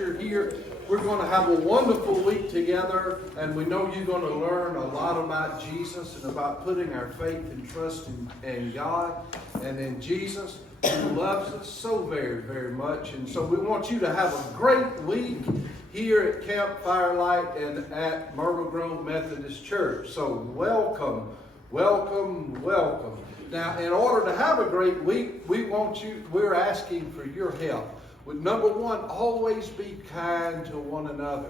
you're here. We're going to have a wonderful week together, and we know you're going to learn a lot about Jesus and about putting our faith and trust in God and in Jesus, who loves us so very, very much. And so we want you to have a great week here at Campfire and at Myrtle Grove Methodist Church. So welcome, welcome, welcome. Now, in order to have a great week, we're asking for your help. With number one, always be kind to one another.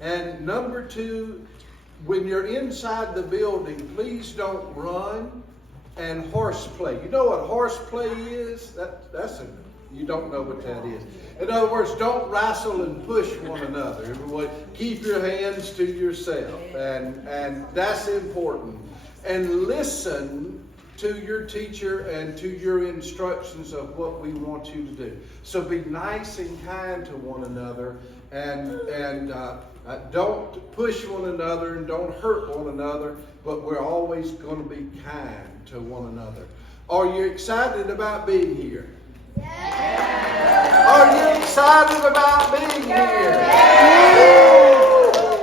And number two, when you're inside the building, please don't run and horseplay. You know what horseplay is? You don't know what that is. In other words, don't wrestle and push one another. Everyone, keep your hands to yourself. And that's important. And listen to your teacher and to your instructions of what we want you to do. So be nice and kind to one another, and don't push one another and don't hurt one another, but we're always going to be kind to one another. Are you excited about being here? Yeah. Are you excited about being here? Yeah.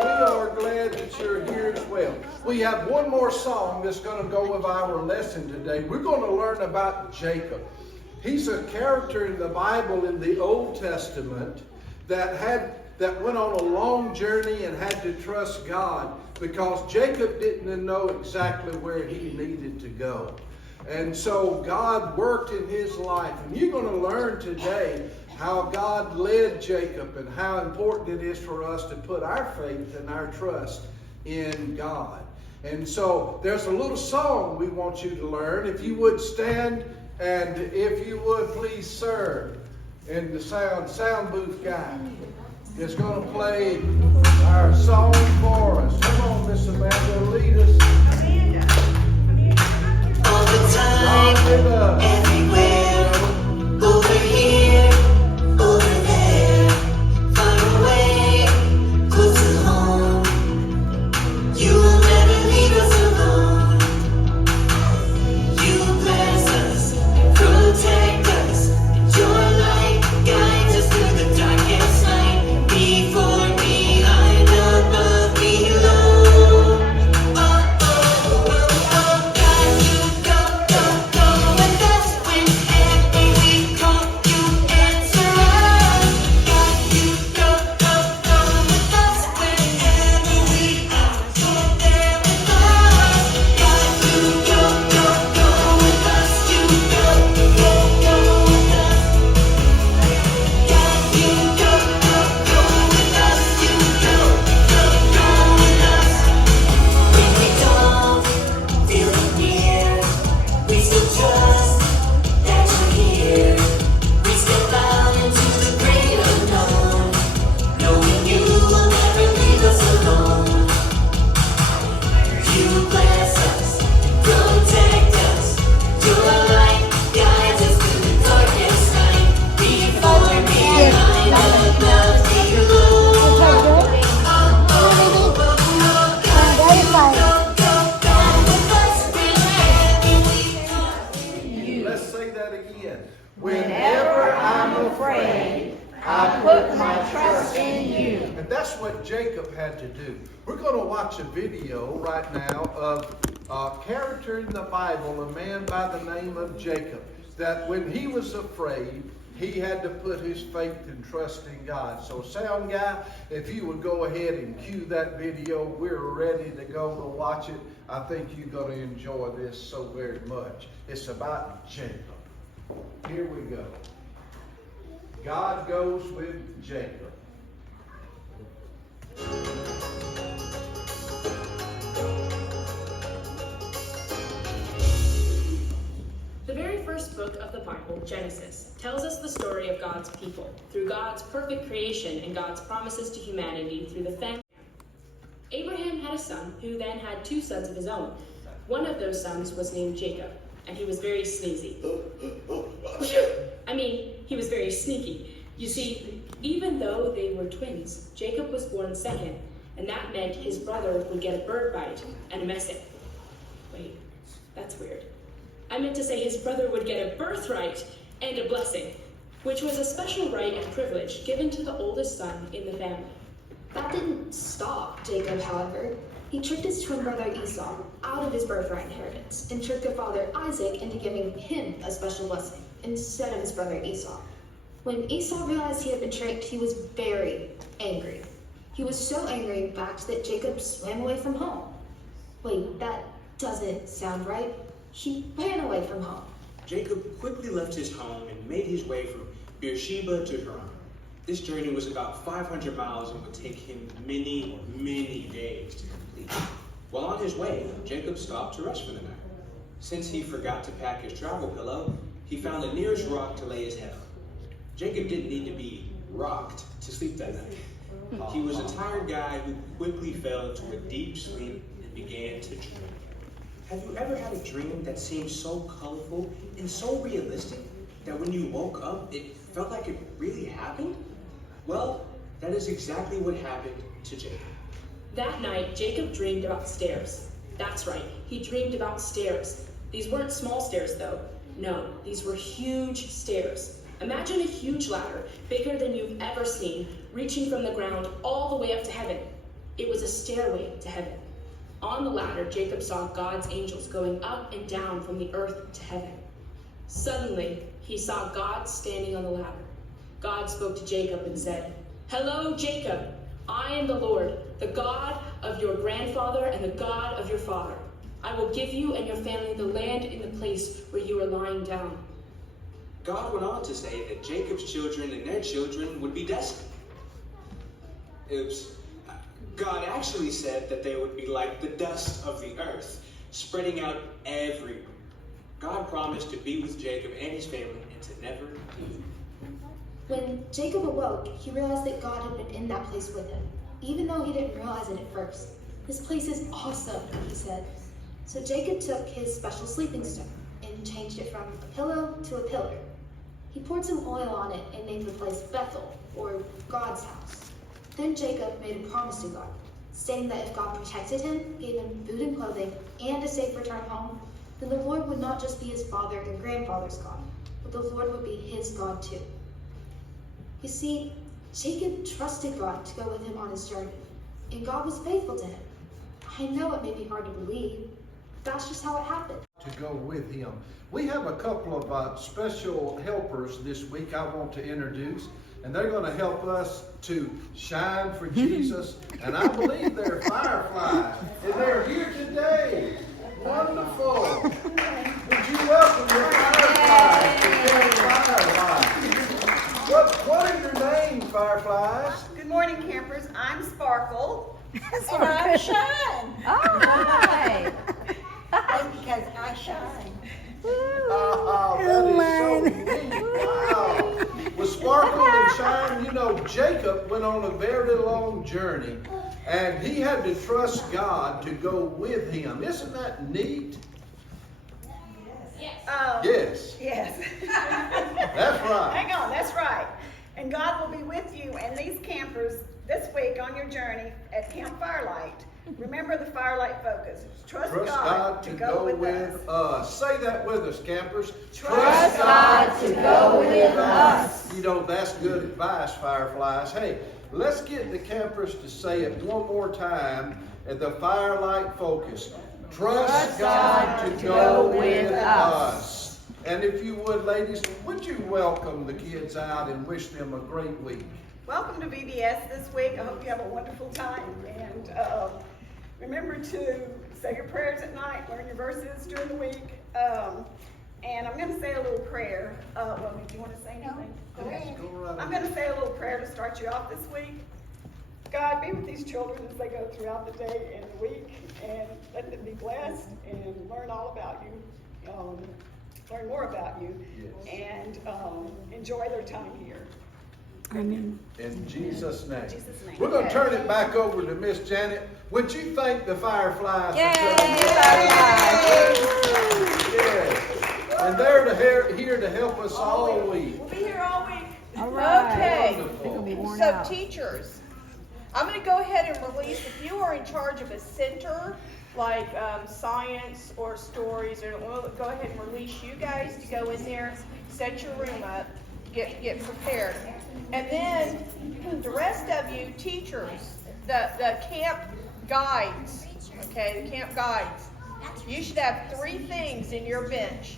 We are glad that you're here as well. We have one more song that's going to go with our lesson today. We're going to learn about Jacob. He's a character in the Bible in the Old Testament that went on a long journey and had to trust God because Jacob didn't know exactly where he needed to go. And so God worked in his life. And you're going to learn today how God led Jacob and how important it is for us to put our faith and our trust in God. And so there's a little song we want you to learn. If you would stand, and if you would please serve. And the sound booth guy is going to play our song for us. Come on, Miss Amanda, lead us. All the time, everywhere, over here, over there, far away, close to home. You will never leave us alone. You bless us, protect us, your light guides us through the darkest night. Before, behind, above, below. Whenever I'm afraid, I put my trust in you. And that's what Jacob had to do. We're going to watch a video right now of a character in the Bible, a man by the name of Jacob, that when he was afraid, he had to put his faith and trust in God. So sound guy, if you would go ahead and cue that video, we're ready to go to watch it. I think you're going to enjoy this so very much. It's about Jacob. Here we go. God goes with Jacob. The very first book of the Bible, Genesis, tells us the story of God's people through God's perfect creation and God's promises to humanity through the family. Abraham had a son who then had two sons of his own. One of those sons was named Jacob, and he was very sneezy. He was very sneaky. You see, even though they were twins, Jacob was born second, and that meant his brother would get a bird bite and a messing. Wait, that's weird. I meant to say his brother would get a birthright and a blessing. which was a special right and privilege given to the oldest son in the family. That didn't stop Jacob, however. He tricked his twin brother Esau out of his birthright inheritance and tricked their father Isaac into giving him a special blessing instead of his brother Esau. When Esau realized he had been tricked, he was very angry. He was so angry, in fact, that Jacob swam away from home. Wait, that doesn't sound right. He ran away from home. Jacob quickly left his home and made his way from Beersheba to Haran. This journey was about 500 miles and would take him many, many days to complete. While on his way, Jacob stopped to rest for the night. Since he forgot to pack his travel pillow, he found the nearest rock to lay his head on. Jacob didn't need to be rocked to sleep that night. He was a tired guy who quickly fell into a deep sleep and began to dream. Have you ever had a dream that seemed so colorful and so realistic that when you woke up, it felt like it really happened? Well, that is exactly what happened to Jacob. That night, Jacob dreamed about stairs. That's right, he dreamed about stairs. These weren't small stairs, though. No, these were huge stairs. Imagine a huge ladder, bigger than you've ever seen, reaching from the ground all the way up to heaven. It was a stairway to heaven. On the ladder, Jacob saw God's angels going up and down from the earth to heaven. Suddenly, he saw God standing on the ladder. God spoke to Jacob and said, "Hello, Jacob. I am the Lord, the God of your grandfather and the God of your father. I will give you and your family the land in the place where you are lying down." God went on to say that Jacob's children and their children would be destined. Oops. God actually said that they would be like the dust of the earth, spreading out everywhere. God promised to be with Jacob and his family and to never leave. When Jacob awoke, he realized that God had been in that place with him, even though he didn't realize it at first. "This place is awesome," he said. So Jacob took his special sleeping stone and changed it from a pillow to a pillar. He poured some oil on it and named the place Bethel, or God's house. Then Jacob made a promise to God, stating that if God protected him, gave him food and clothing, and a safe return home, then the Lord would not just be his father and grandfather's God, but the Lord would be his God too. You see, Jacob trusted God to go with him on his journey, and God was faithful to him. I know it may be hard to believe, but that's just how it happened. To go with him. We have a couple of special helpers this week I want to introduce, and they're going to help us to shine for Jesus. And I believe they're Fireflies, and they're here today. Wonderful. Would you welcome your Fireflies to Campfire? What are your names, Fireflies? Good morning, campers. I'm Sparkle. And I'm Shine. All right. That's because I shine. Oh, that is so neat. Wow. With Sparkle and Shine, you know, Jacob went on a very long journey, and he had to trust God to go with him. Isn't that neat? Yes. Yes. That's right. Hang on, that's right. And God will be with you and these campers this week on your journey at Campfire. Remember the Firelight focus. Trust God to go with us. Say that with us, campers. Trust God to go with us. You know, that's good advice, Fireflies. Hey, let's get the campers to say it one more time at the Firelight focus. Trust God to go with us. And if you would, ladies, would you welcome the kids out and wish them a great week? Welcome to VBS this week. I hope you have a wonderful time. And remember to say your prayers at night, learn your verses during the week. And I'm going to say a little prayer. Well, do you want to say anything? Go right I'm going to say a little prayer to start you off this week. God, be with these children as they go throughout the day and the week, and let them be blessed and learn all about you, learn more about you, and enjoy their time here. Amen. In Jesus' name. In Jesus' name. We're going to turn it back over to Miss Janet. Would you thank the Fireflies for Yay, coming? Fireflies. Yes. And they're here to help us all week. We'll be here all week. All right. Okay, Wonderful. so teachers, I'm going to go ahead and release, if you are in charge of a center, like science or stories, or we'll go ahead and release you guys to go in there, set your room up, get prepared. And then the rest of you teachers, the camp guides, okay, the camp guides, you should have 3 things in your bench.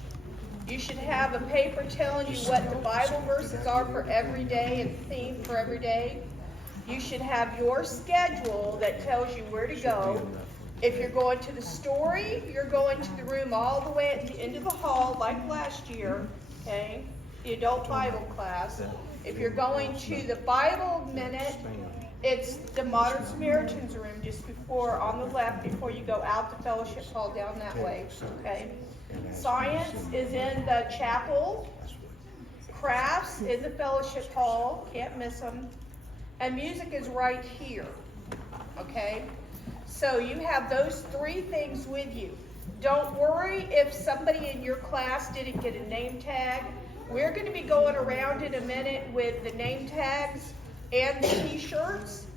You should have a paper telling you what the Bible verses are for every day and theme for every day. You should have your schedule that tells you where to go. If you're going to the story, you're going to the room all the way at the end of the hall, like last year, okay? The adult Bible class. If you're going to the Bible minute, it's the Modern Samaritans room just before, on the left, before you go out the fellowship hall down that way, okay? Science is in the chapel. Crafts in the fellowship hall, can't miss them. And music is right here, okay? So you have those 3 things with you. Don't worry if somebody in your class didn't get a name tag. We're going to be going around in a minute with the name tags and the t-shirts.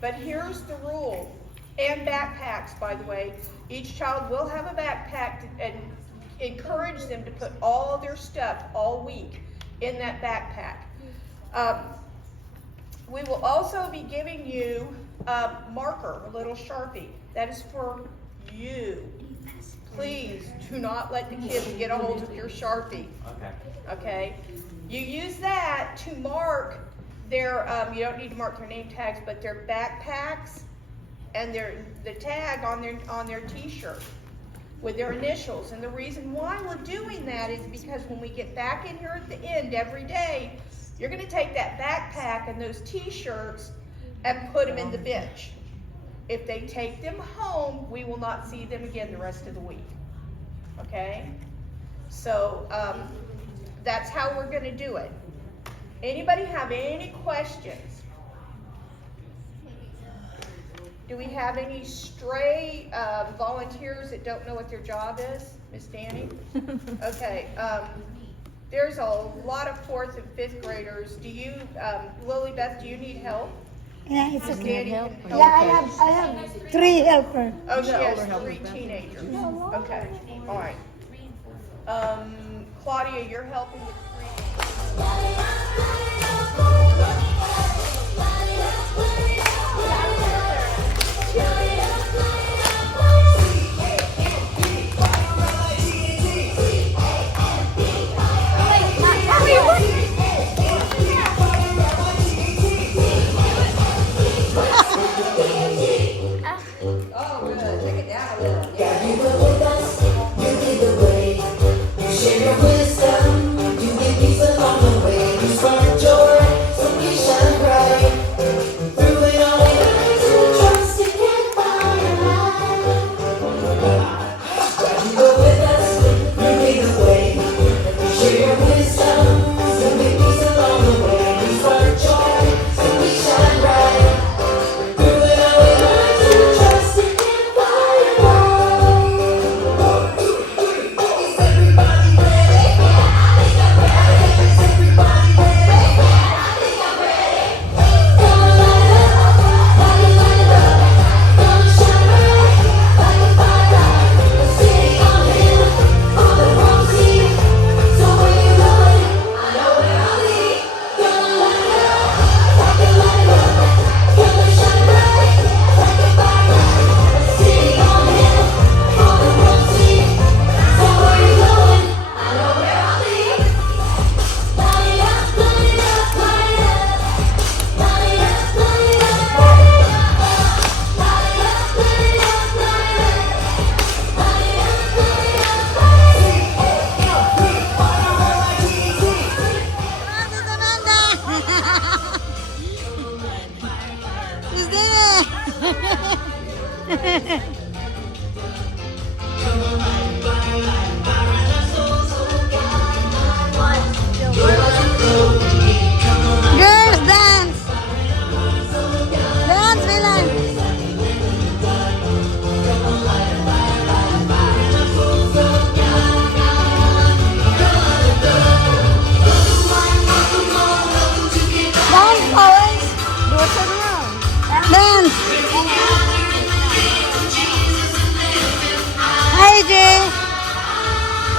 But here's the rule. And backpacks, by the way. Each child will have a backpack, and encourage them to put all their stuff all week in that backpack. We will also be giving you a marker, a little Sharpie. That is for you. Please do not let the kids get a hold of your Sharpie. Okay? You use that to mark their, you don't need to mark their name tags, but their backpacks and the tag on their t-shirt with their initials. And the reason why we're doing that is because when we get back in here at the end every day, you're going to take that backpack and those t-shirts and put them in the bench. If they take them home, we will not see them again the rest of the week. Okay? So that's how we're going to do it. Anybody have any questions? Do we have any stray volunteers that don't know what their job is? Miss Danny? Okay. There's a lot of 4th and 5th graders. Do you, Lily Beth, do you need help? Yeah, it's Miss okay. Danny can help. Yeah, I have 3 helpers. Oh, she has 3 teenagers. Okay, all right. Claudia, you're helping with 3.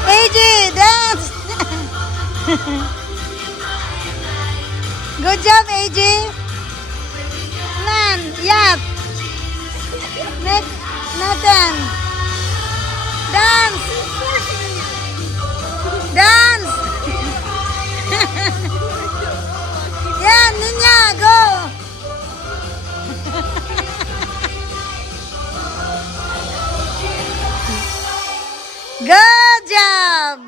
AJ, dance! Good job, AJ. Man, yeah. Nathan. Dance. Dance. Yeah, Ninya, go. Good job.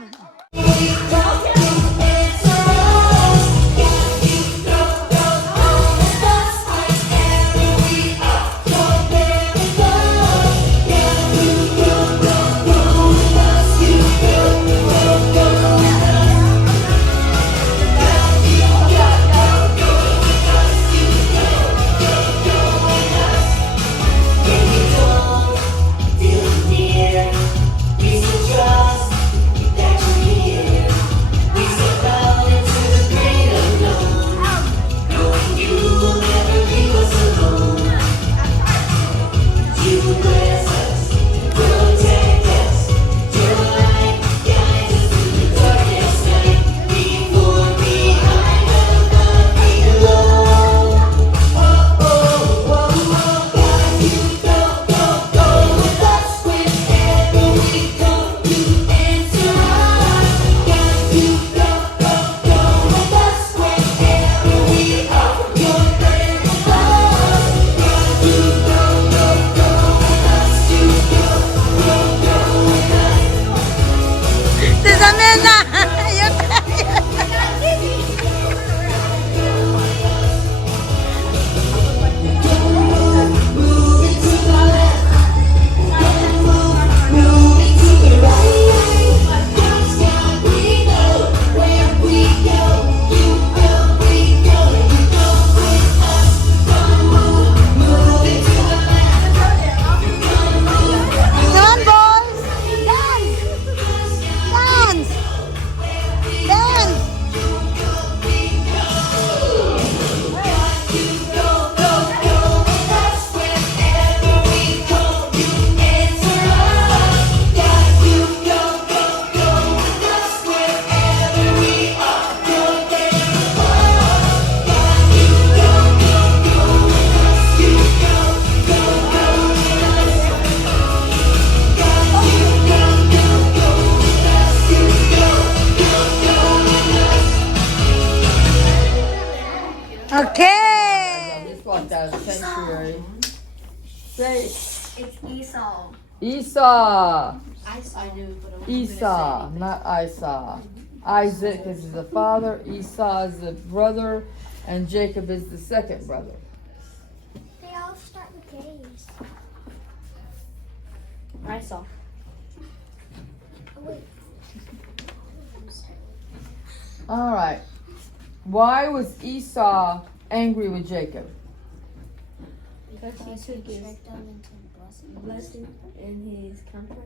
Okay. Just walked out of the sanctuary. Say It's Esau. Esau. I do, but I wasn't Esau, not Isaac. Isaac is the father, Esau is the brother, and Jacob is the second brother. They all start with K's. I saw. Oh, wait. All right. Why was Esau angry with Jacob? Because he took his blessing and his contract,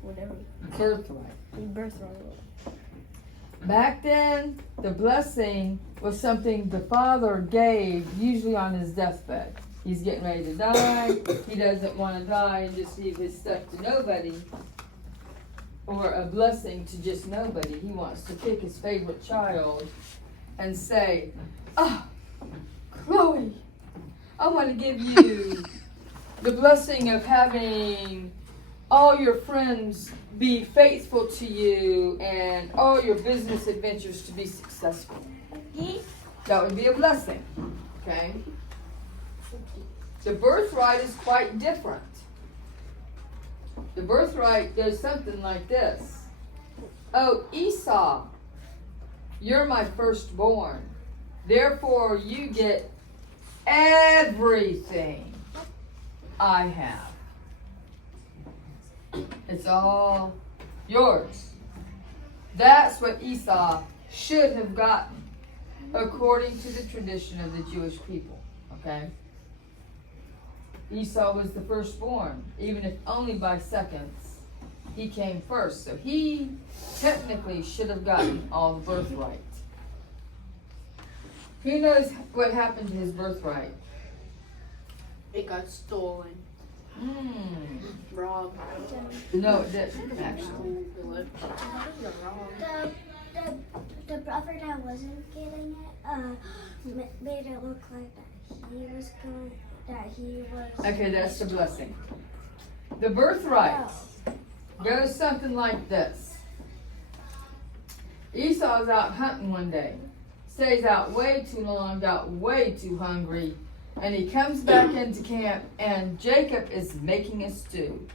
whatever. Birthright. Birthright. Back then, the blessing was something the father gave, usually on his deathbed. He's getting ready to die. He doesn't want to die and just leave his stuff to nobody, or a blessing to just nobody. He wants to pick his favorite child and say, "Ah, Chloe, I want to give you the blessing of having all your friends be faithful to you and all your business adventures to be successful." That would be a blessing, okay? The birthright is quite different. The birthright does something like this. "Oh, Esau, you're my firstborn. Therefore, you get everything I have. It's all yours." That's what Esau should have gotten, according to the tradition of the Jewish people, okay? Esau was the firstborn, even if only by seconds. He came first, so he technically should have gotten all the birthright. Who knows what happened to his birthright? It got stolen. Hmm. Robbed. No, it didn't, actually. the prophet that wasn't getting it, made it look like that he was. Okay, that's the blessing. The birthright goes something like this. Esau's out hunting one day, stays out way too long, got way too hungry, and he comes back into camp, and Jacob is making a stew.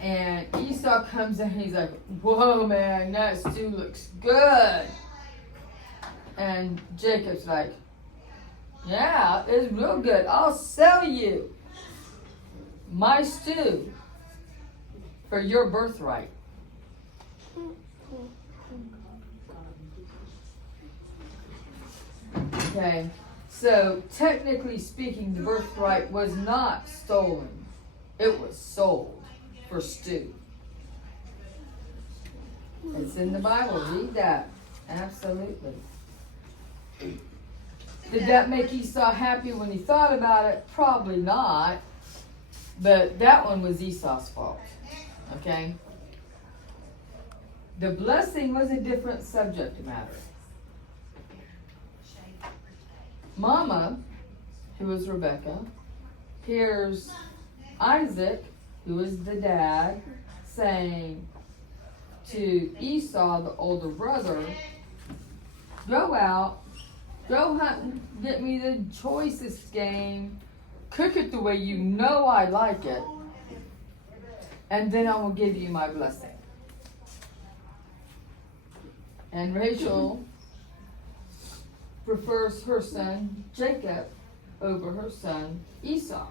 And Esau comes in, he's like, whoa man, that stew looks good. And Jacob's like, yeah, it's real good. I'll sell you my stew for your birthright. Okay, so technically speaking, the birthright was not stolen. It was sold for stew. It's in the Bible. Read that. Absolutely. Did that make Esau happy when he thought about it? Probably not. But that one was Esau's fault. Okay? The blessing was a different subject matter. Mama, who was Rebecca, hears Isaac, who is the dad, saying to Esau, the older brother, go out, go hunt and get me the choicest game, cook it the way you know I like it, and then I will give you my blessing. And Rachel prefers her son Jacob over her son Esau.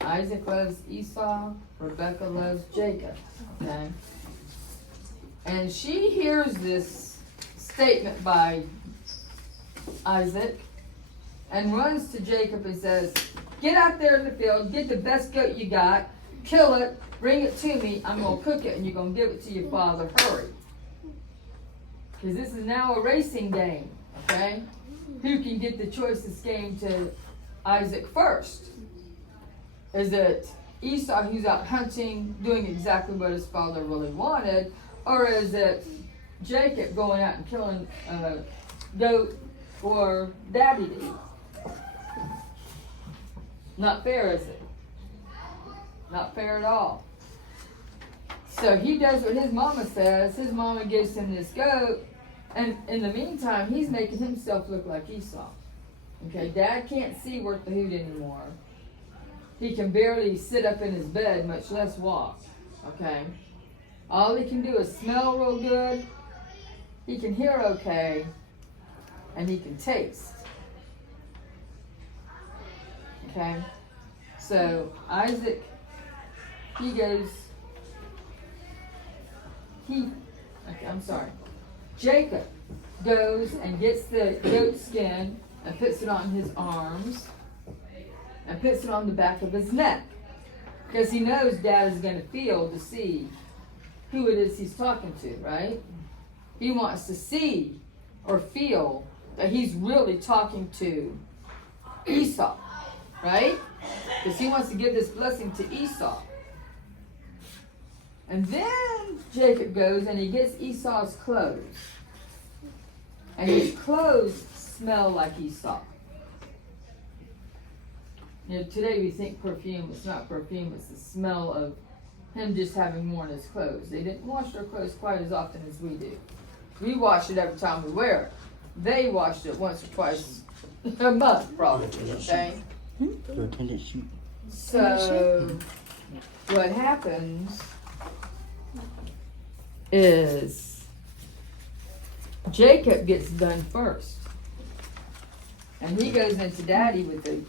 Isaac loves Esau, Rebecca loves Jacob. Okay? And she hears this statement by Isaac and runs to Jacob and says, get out there in the field, get the best goat you got, kill it, bring it to me, I'm going to cook it and you're going to give it to your father, hurry. Because this is now a racing game, okay? Who can get the choicest game to Isaac first? Is it Esau who's out hunting, doing exactly what his father really wanted? Or is it Jacob going out and killing a goat for daddy to eat? Not fair, is it? Not fair at all. So he does what his mama says. His mama gives him this goat. And in the meantime, he's making himself look like Esau. Okay, Dad can't see worth the hoot anymore. He can barely sit up in his bed, much less walk. Okay? All he can do is smell real good. He can hear okay. And he can taste. Okay? So, Isaac, Jacob goes and gets the goat skin and puts it on his arms and puts it on the back of his neck. Because he knows Dad is going to feel to see who it is he's talking to, right? He wants to see or feel that he's really talking to Esau, right? Because he wants to give this blessing to Esau. And then Jacob goes and he gets Esau's clothes. And his clothes smell like Esau. You know, today we think perfume, it's not perfume, it's the smell of him just having worn his clothes. They didn't wash their clothes quite as often as we do. We wash it every time we wear it. They washed it once or twice a month, probably, okay? So, what happens is Jacob gets done first. And he goes into Daddy with the,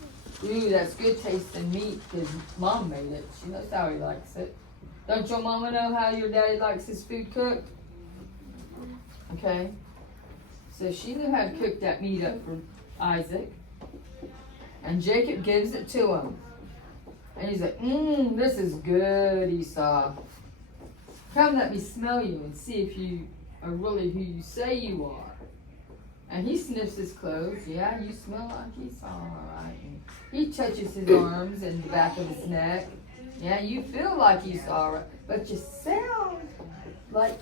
ooh, that's good tasting meat because Mom made it. She knows how he likes it. Don't your mama know how your daddy likes his food cooked? Okay. So she knew how to cook that meat up for Isaac. And Jacob gives it to him. And he's like, this is good, Esau. Come, let me smell you and see if you are really who you say you are. And he sniffs his clothes. Yeah, you smell like Esau, all right. And he touches his arms and the back of his neck. Yeah, you feel like Esau, right? But you sound like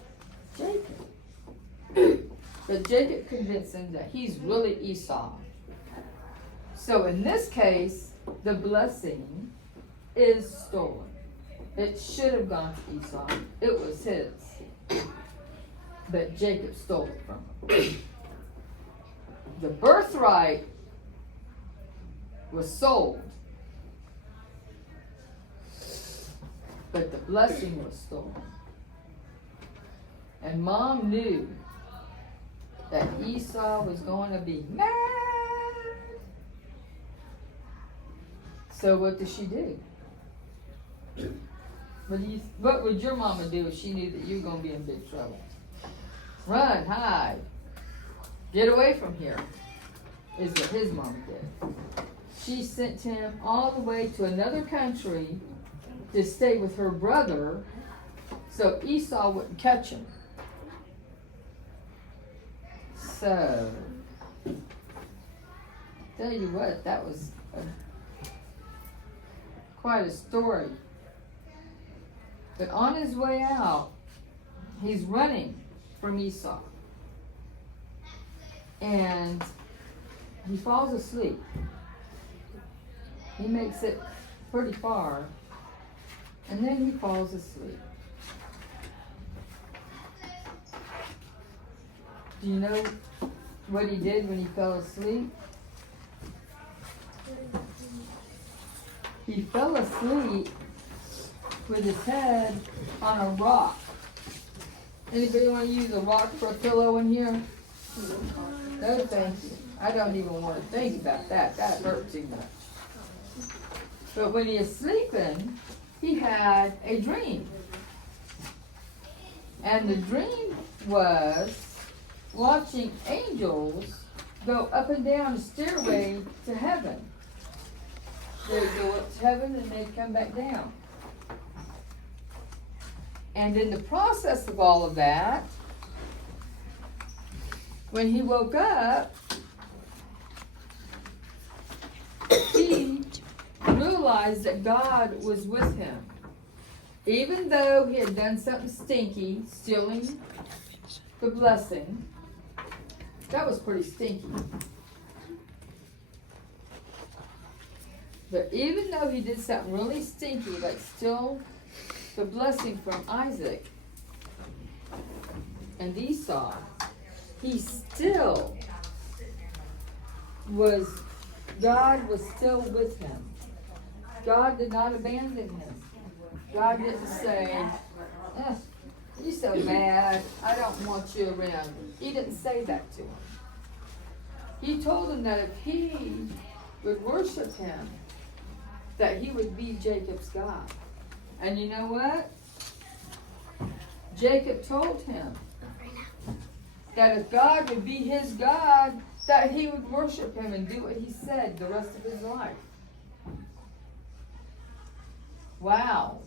Jacob. But Jacob convinced him that he's really Esau. So in this case, the blessing is stolen. It should have gone to Esau. It was his. But Jacob stole it from him. The birthright was sold. But the blessing was stolen. And Mom knew that Esau was going to be mad. So what does she do? What would your mama do if she knew that you were going to be in big trouble? Run, hide, get away from here, is what his mama did. She sent him all the way to another country to stay with her brother so Esau wouldn't catch him. So, tell you what, that was quite a story. But on his way out, he's running from Esau. And he falls asleep. He makes it pretty far. And then he falls asleep. Do you know what he did when he fell asleep? He fell asleep with his head on a rock. Anybody want to use a rock for a pillow in here? No, thank you. I don't even want to think about that. That hurt too much. But when he is sleeping, he had a dream. And the dream was watching angels go up and down the stairway to heaven. They'd go up to heaven and they'd come back down. And in the process of all of that, when he woke up, he realized that God was with him. Even though he had done something stinky, stealing the blessing, that was pretty stinky. But even though he did something really stinky, like steal the blessing from Isaac and Esau, he still was, God was still with him. God did not abandon him. God didn't say, you're so mad, I don't want you around. He didn't say that to him. He told him that if he would worship him, that he would be Jacob's God. And you know what? Jacob told him that if God would be his God, that he would worship him and do what he said the rest of his life. Wow.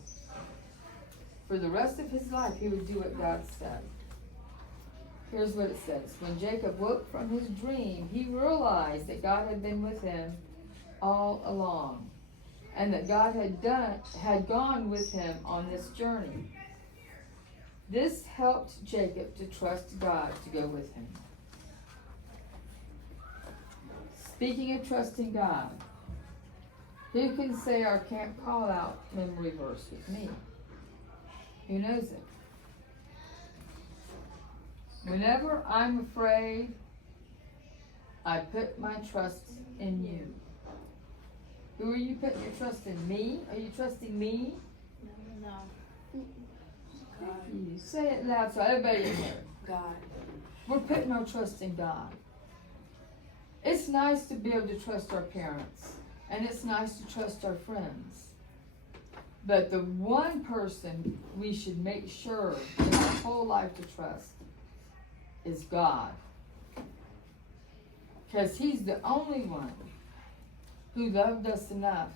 For the rest of his life, he would do what God said. Here's what it says. When Jacob woke from his dream, he realized that God had been with him all along, and that God had gone with him on this journey. This helped Jacob to trust God to go with him. Speaking of trusting God, who can say our camp call out memory verse with me? Who knows it? Whenever I'm afraid, I put my trust in you. Who are you putting your trust in? Me? Are you trusting me? No. You say it loud so everybody can hear. God. We're putting our trust in God. It's nice to be able to trust our parents, and it's nice to trust our friends. But the one person we should make sure in our whole life to trust is God. Because He's the only one who loved us enough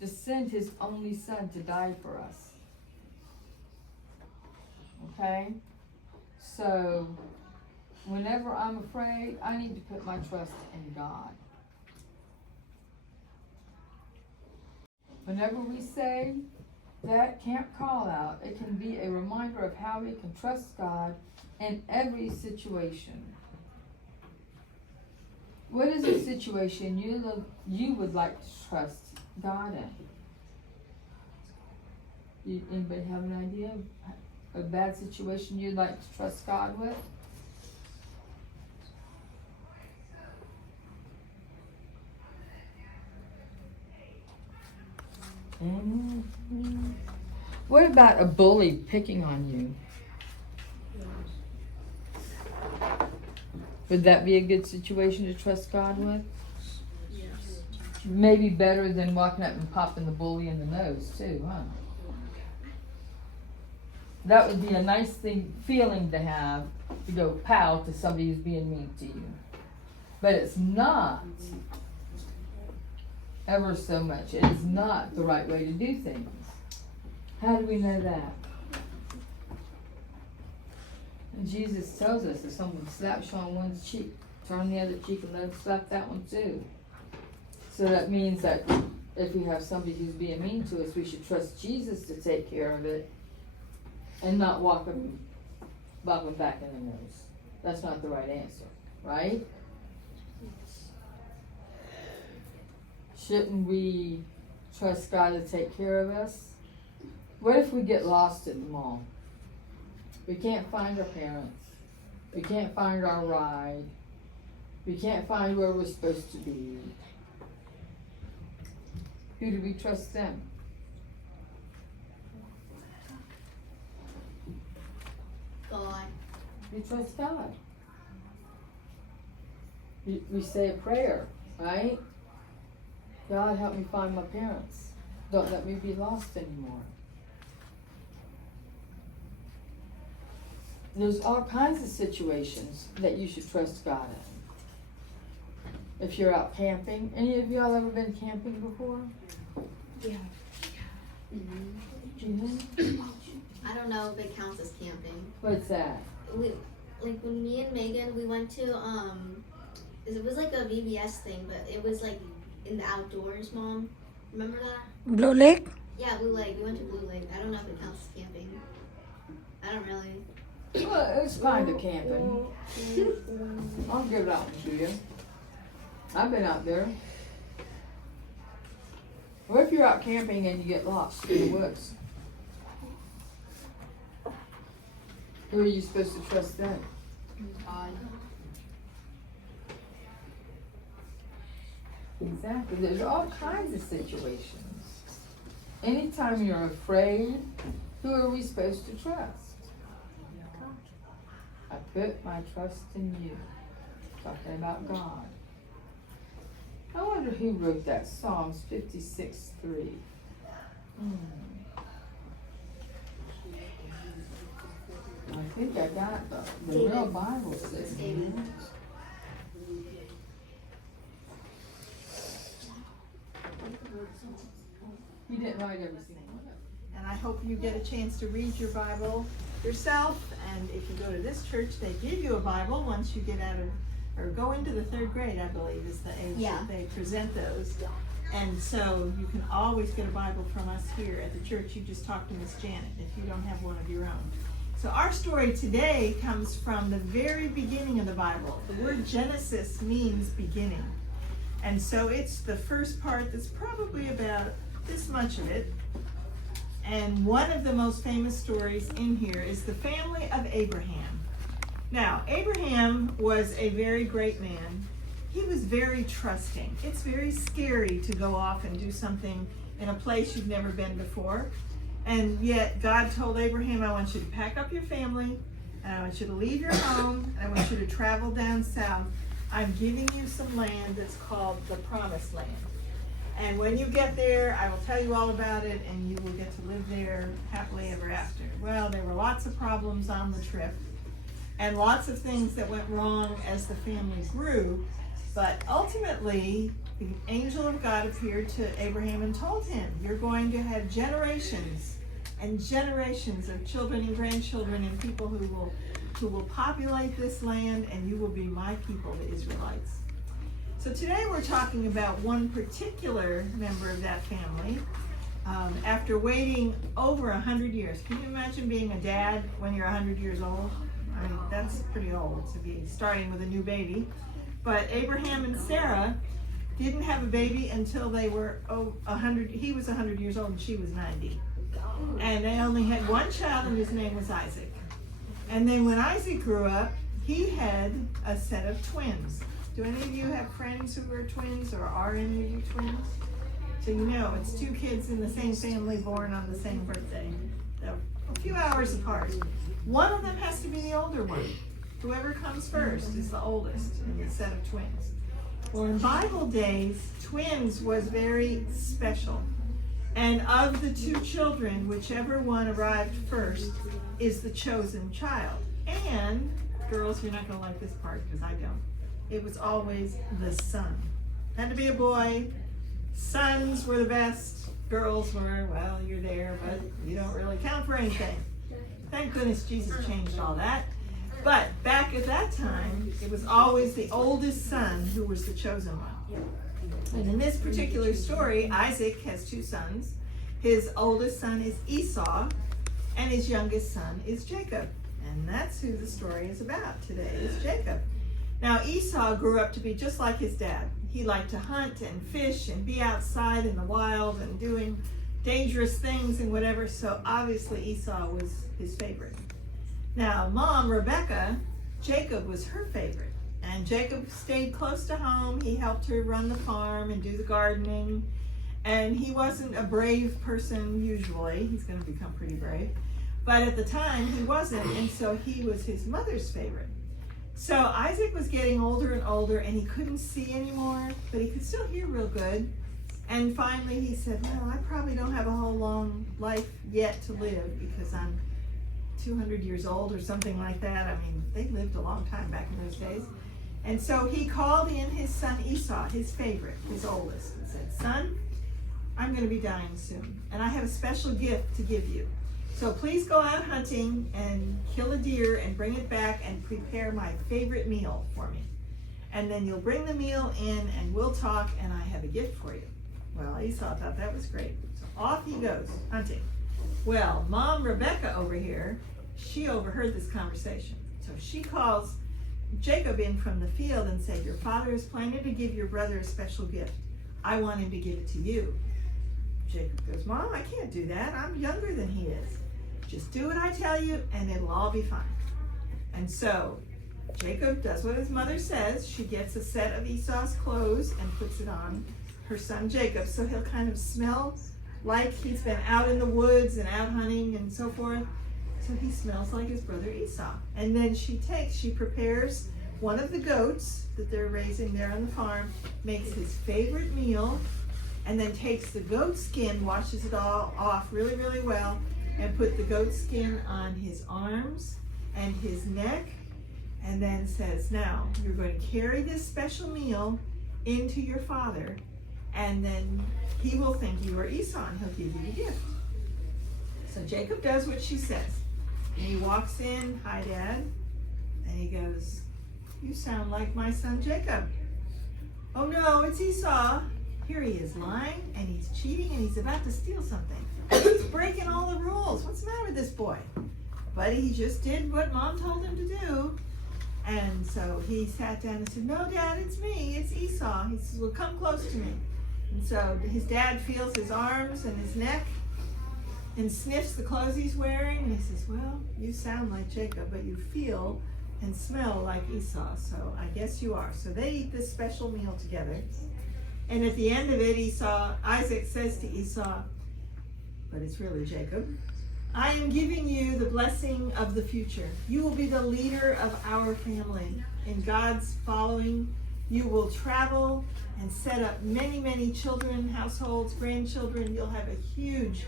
to send His only Son to die for us. Okay? So, whenever I'm afraid, I need to put my trust in God. Whenever we say that camp call out, it can be a reminder of how we can trust God in every situation. What is a situation you would like to trust God in? Anybody have an idea of a bad situation you'd like to trust God with? What about a bully picking on you? Would that be a good situation to trust God with? Yes. Maybe better than walking up and popping the bully in the nose too, huh? That would be a nice feeling to have, to go pow to somebody who's being mean to you. But it's not ever so much. It is not the right way to do things. How do we know that? And Jesus tells us if someone slaps you on one cheek, turn the other cheek and let them slap that one too. So that means that if we have somebody who's being mean to us, we should trust Jesus to take care of it and not walk them back in the nose. That's not the right answer, right? Shouldn't we trust God to take care of us? What if we get lost at the mall? We can't find our parents. We can't find our ride. We can't find where we're supposed to be. Who do we trust then? God. We trust God. We say a prayer, right? God, help me find my parents. Don't let me be lost anymore. There's all kinds of situations that you should trust God in. If you're out camping, any of y'all ever been camping before? Yeah. I don't know if it counts as camping. What's that? Like when me and Megan, we went to it was like a VBS thing, but it was like in the outdoors, Mom. Remember that? Blue Lake? Yeah, Blue Lake. We went to Blue Lake. I don't know if it counts as camping. I don't really. Well, it's kind of camping. I'll give that one to you. I've been out there. What if you're out camping and you get lost in the woods? Who are you supposed to trust then? God. Exactly. There's all kinds of situations. Anytime you're afraid, who are we supposed to trust? I put my trust in you. Talking about God. I wonder who wrote that. Psalms 56:3. I think I got the real Bible says. He didn't write every single one of them. And I hope you get a chance to read your Bible yourself. And if you go to this church, they give you a Bible once you get out of, or go into the 3rd grade, I believe, is the age that they present those. And so you can always get a Bible from us here at the church. You just talk to Miss Janet if you don't have one of your own. So our story today comes from the very beginning of the Bible. The word Genesis means beginning. And so it's the first part that's probably about this much of it. And one of the most famous stories in here is the family of Abraham. Now, Abraham was a very great man. He was very trusting. It's very scary to go off and do something in a place you've never been before. And yet God told Abraham, I want you to pack up your family, and I want you to leave your home, and I want you to travel down south. I'm giving you some land that's called the Promised Land. And when you get there, I will tell you all about it, and you will get to live there happily ever after. Well, there were lots of problems on the trip, and lots of things that went wrong as the family grew. But ultimately, the angel of God appeared to Abraham and told him, you're going to have generations and generations of children and grandchildren and people who will populate this land, and you will be my people, the Israelites. So today we're talking about one particular member of that family, after waiting over 100 years. Can you imagine being a dad when you're 100 years old? I mean, that's pretty old to be starting with a new baby. But Abraham and Sarah didn't have a baby until they were 100. He was 100 years old and she was 90. And they only had one child, and his name was Isaac. And then when Isaac grew up, he had a set of twins. Do any of you have friends who are twins, or are any of you twins? So you know, it's two kids in the same family born on the same birthday. They're a few hours apart. One of them has to be the older one. Whoever comes first is the oldest in the set of twins. Well, in Bible days, twins was very special. And of the two children, whichever one arrived first is the chosen child. And, girls, you're not going to like this part because I don't. It was always the son. Had to be a boy. Sons were the best. Girls were, well, you're there, but you don't really count for anything. Thank goodness Jesus changed all that. But back at that time, it was always the oldest son who was the chosen one. And in this particular story, Isaac has two sons. His oldest son is Esau, and his youngest son is Jacob. And that's who the story is about today, is Jacob. Now, Esau grew up to be just like his dad. He liked to hunt and fish and be outside in the wild and doing dangerous things and whatever, so obviously Esau was his favorite. Now, Mom, Rebecca, Jacob was her favorite. And Jacob stayed close to home. He helped her run the farm and do the gardening. And he wasn't a brave person usually. He's going to become pretty brave. But at the time, he wasn't, and so he was his mother's favorite. So Isaac was getting older and older, and he couldn't see anymore, but he could still hear real good. And finally he said, well, I probably don't have a whole long life yet to live because I'm 200 years old or something like that. I mean, they lived a long time back in those days. And so he called in his son Esau, his favorite, his oldest, and said, son, I'm going to be dying soon, and I have a special gift to give you. So please go out hunting and kill a deer and bring it back and prepare my favorite meal for me. And then you'll bring the meal in and we'll talk, and I have a gift for you. Well, Esau thought that was great. So off he goes hunting. Well, Mom Rebecca over here, she overheard this conversation. So she calls Jacob in from the field and said, your father is planning to give your brother a special gift. I want him to give it to you. Jacob goes, Mom, I can't do that. I'm younger than he is. Just do what I tell you and it'll all be fine. And so Jacob does what his mother says. She gets a set of Esau's clothes and puts it on her son Jacob, so he'll kind of smell like he's been out in the woods and out hunting and so forth. So he smells like his brother Esau. And then she prepares one of the goats that they're raising there on the farm, makes his favorite meal, and then takes the goat skin, washes it all off really, really well, and put the goat skin on his arms and his neck, and then says, now, you're going to carry this special meal into your father, and then he will think you are Esau, and he'll give you the gift. So Jacob does what she says. And he walks in, hi, Dad, and he goes, you sound like my son Jacob. Oh no, it's Esau. Here he is lying, and he's cheating, and he's about to steal something. He's breaking all the rules. What's the matter with this boy? But he just did what Mom told him to do. And so he sat down and said, no, Dad, it's me. It's Esau. He says, well, come close to me. And so his dad feels his arms and his neck and sniffs the clothes he's wearing. And he says, well, you sound like Jacob, but you feel and smell like Esau. So I guess you are. So they eat this special meal together. And at the end of it, Isaac says to Esau, but it's really Jacob, I am giving you the blessing of the future. You will be the leader of our family. In God's following, you will travel and set up many, many children, households, grandchildren. You'll have a huge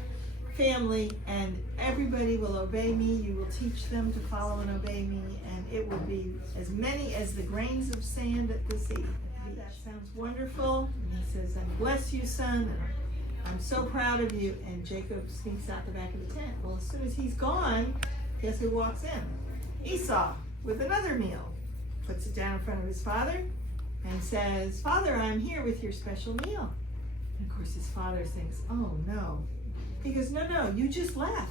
family, and everybody will obey me. You will teach them to follow and obey me, and it will be as many as the grains of sand at the sea. That sounds wonderful. And he says, and bless you, son. I'm so proud of you. And Jacob sneaks out the back of the tent. Well, as soon as he's gone, guess who walks in? Esau, with another meal. Puts it down in front of his father and says, Father, I'm here with your special meal. And of course his father thinks, oh no, He goes, no, you just left.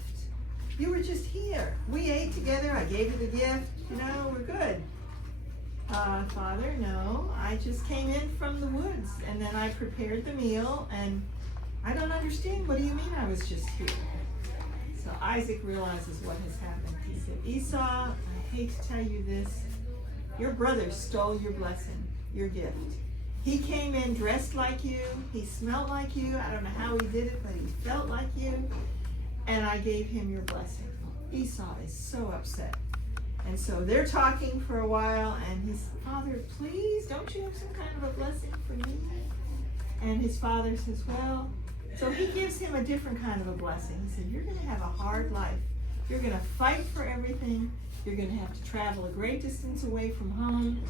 You were just here. We ate together. I gave you the gift. We're good. Father, no. I just came in from the woods, and then I prepared the meal, and I don't understand. What do you mean I was just here? So Isaac realizes what has happened. He said, Esau, I hate to tell you this. Your brother stole your blessing, your gift. He came in dressed like you. He smelled like you. I don't know how he did it, but he felt like you. And I gave him your blessing. Esau is so upset. And so they're talking for a while, and he's, Father, please, don't you have some kind of a blessing for me? And his father says, well, so he gives him a different kind of a blessing. He said, you're going to have a hard life. You're going to fight for everything. You're going to have to travel a great distance away from home.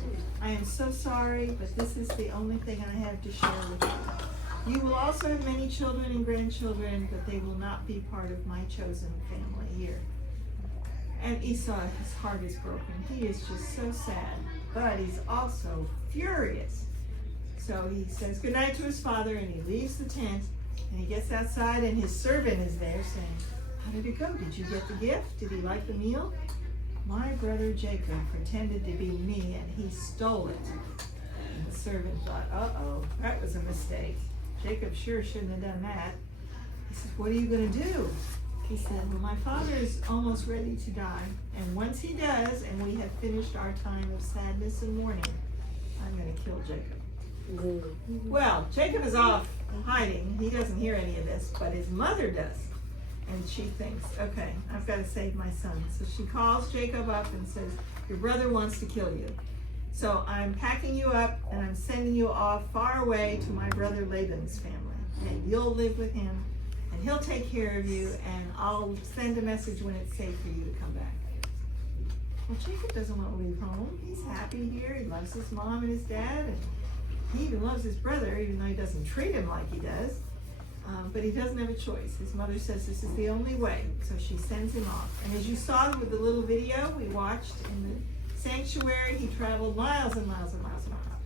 I am so sorry, but this is the only thing I have to share with you. You will also have many children and grandchildren, but they will not be part of my chosen family here. And Esau, his heart is broken. He is just so sad, but he's also furious. So he says goodnight to his father, and he leaves the tent, and he gets outside, and his servant is there saying, how did it go? Did you get the gift? Did he like the meal? My brother Jacob pretended to be me, and he stole it. And the servant thought, uh-oh, that was a mistake. Jacob sure shouldn't have done that. He says, what are you going to do? He said, well, my father is almost ready to die, and once he does, and we have finished our time of sadness and mourning, I'm going to kill Jacob. Well, Jacob is off hiding. He doesn't hear any of this, but his mother does. And she thinks, okay, I've got to save my son. So she calls Jacob up and says, your brother wants to kill you. So I'm packing you up, and I'm sending you off far away to my brother Laban's family. And you'll live with him, and he'll take care of you, and I'll send a message when it's safe for you to come back. Well, Jacob doesn't want to leave home. He's happy here. He loves his mom and his dad, and he even loves his brother, even though he doesn't treat him like he does. But he doesn't have a choice. His mother says this is the only way, so she sends him off. And as you saw with the little video we watched in the sanctuary, he traveled miles and miles and miles and miles.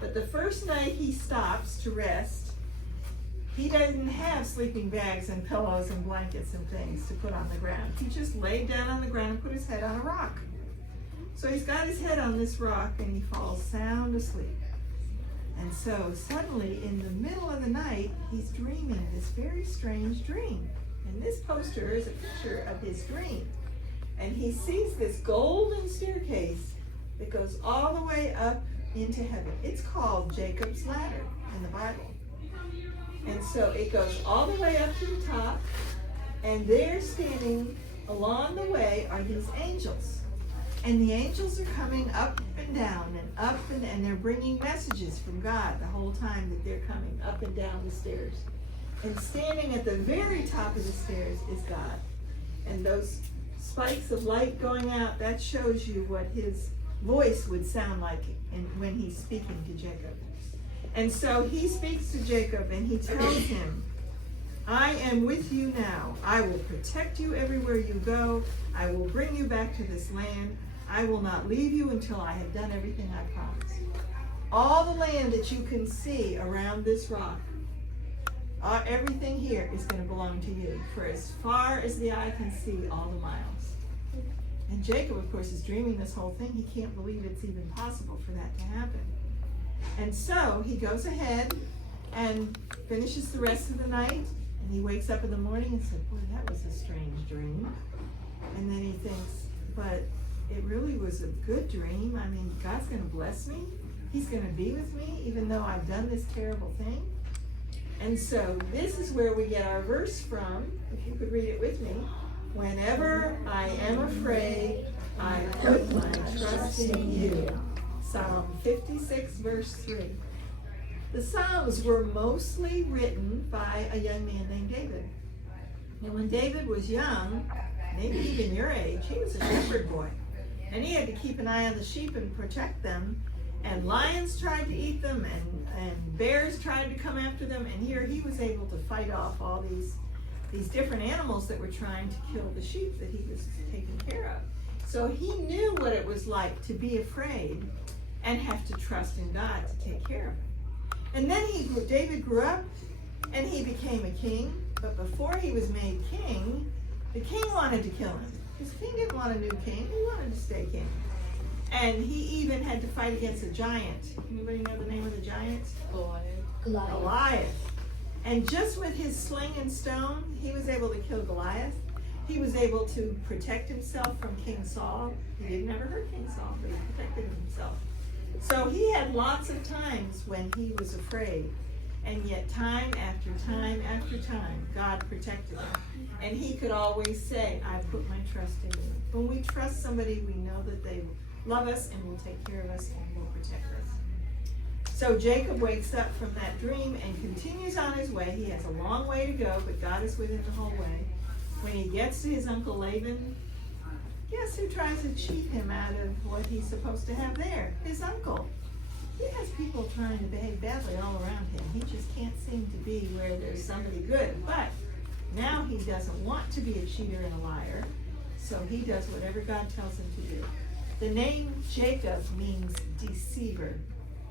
But the first night he stops to rest, he doesn't have sleeping bags and pillows and blankets and things to put on the ground. He just laid down on the ground and put his head on a rock. So he's got his head on this rock, and he falls sound asleep. And so suddenly, in the middle of the night, he's dreaming this very strange dream. And this poster is a picture of his dream. And he sees this golden staircase that goes all the way up into heaven. It's called Jacob's Ladder in the Bible. And so it goes all the way up to the top, and there standing along the way are these angels. And the angels are coming up and down and up, and they're bringing messages from God the whole time that they're coming up and down the stairs. And standing at the very top of the stairs is God. And those spikes of light going out, that shows you what his voice would sound like when he's speaking to Jacob. And so he speaks to Jacob, and he tells him, I am with you now. I will protect you everywhere you go. I will bring you back to this land. I will not leave you until I have done everything I promised. All the land that you can see around this rock, everything here is going to belong to you for as far as the eye can see, all the miles. And Jacob, of course, is dreaming this whole thing. He can't believe it's even possible for that to happen. And so he goes ahead and finishes the rest of the night, and he wakes up in the morning and says, boy, that was a strange dream. And then he thinks, but it really was a good dream. I mean, God's going to bless me. He's going to be with me, even though I've done this terrible thing. And so this is where we get our verse from, if you could read it with me. Whenever I am afraid, I put my trust in you. Psalm 56, verse 3. The Psalms were mostly written by a young man named David. And when David was young, maybe even your age, he was a shepherd boy. And he had to keep an eye on the sheep and protect them. And lions tried to eat them, and bears tried to come after them. And here he was able to fight off all these different animals that were trying to kill the sheep that he was taking care of. So he knew what it was like to be afraid and have to trust in God to take care of him. And then David grew up, and he became a king, But before he was made king, the king wanted to kill him. Because the king didn't want a new king, he wanted to stay king. And he even had to fight against a giant. Anybody know the name of the giant? Goliath. And just with his sling and stone, he was able to kill Goliath. He was able to protect himself from King Saul. He didn't ever hurt King Saul, but he protected himself. So he had lots of times when he was afraid. And yet time after time after time, God protected him. And he could always say, I put my trust in you. When we trust somebody, we know that they love us and will take care of us and will protect us. So Jacob wakes up from that dream and continues on his way. He has a long way to go, but God is with him the whole way. When he gets to his uncle Laban, guess who tries to cheat him out of what he's supposed to have there? His uncle. He has people trying to behave badly all around him. He just can't seem to be where there's somebody good. But now he doesn't want to be a cheater and a liar, so he does whatever God tells him to do. The name Jacob means deceiver.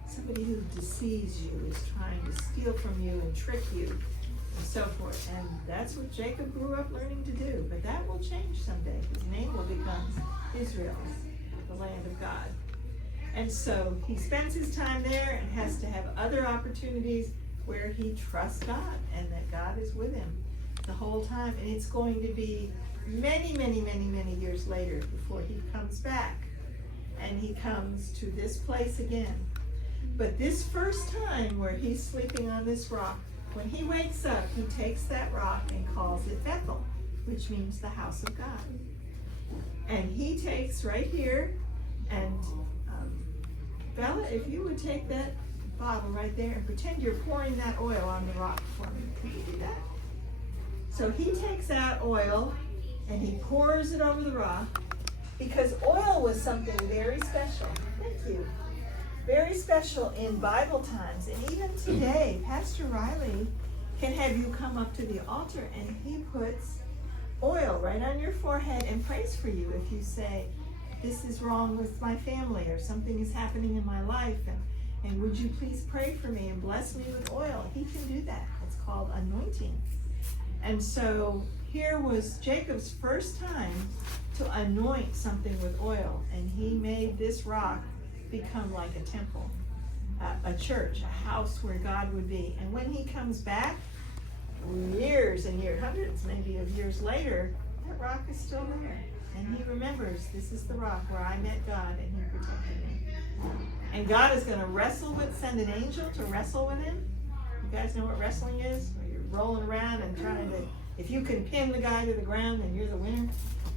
Somebody who deceives you, is trying to steal from you and trick you and so forth. And that's what Jacob grew up learning to do. But that will change someday. His name will become Israel, the land of God. And so he spends his time there and has to have other opportunities where he trusts God and that God is with him the whole time. And it's going to be many, many, many, many years later before he comes back. And he comes to this place again. But this first time where he's sleeping on this rock, when he wakes up, he takes that rock and calls it Bethel, which means the house of God. And he takes right here, and Bella, if you would take that bottle right there and pretend you're pouring that oil on the rock for me. Could you do that? So he takes out oil and he pours it over the rock because oil was something very special. Thank you. Very special in Bible times. And even today, Pastor Riley can have you come up to the altar and he puts oil right on your forehead and prays for you if you say, this is wrong with my family or something is happening in my life and would you please pray for me and bless me with oil. He can do that. It's called anointing. And so here was Jacob's first time to anoint something with oil, and he made this rock become like a temple, a church, a house where God would be. And when he comes back, years and years, hundreds maybe of years later, that rock is still there. And he remembers, this is the rock where I met God and he protected me. And God is going to send an angel to wrestle with him. You guys know what wrestling is? Where you're rolling around and trying to, if you can pin the guy to the ground, then you're the winner.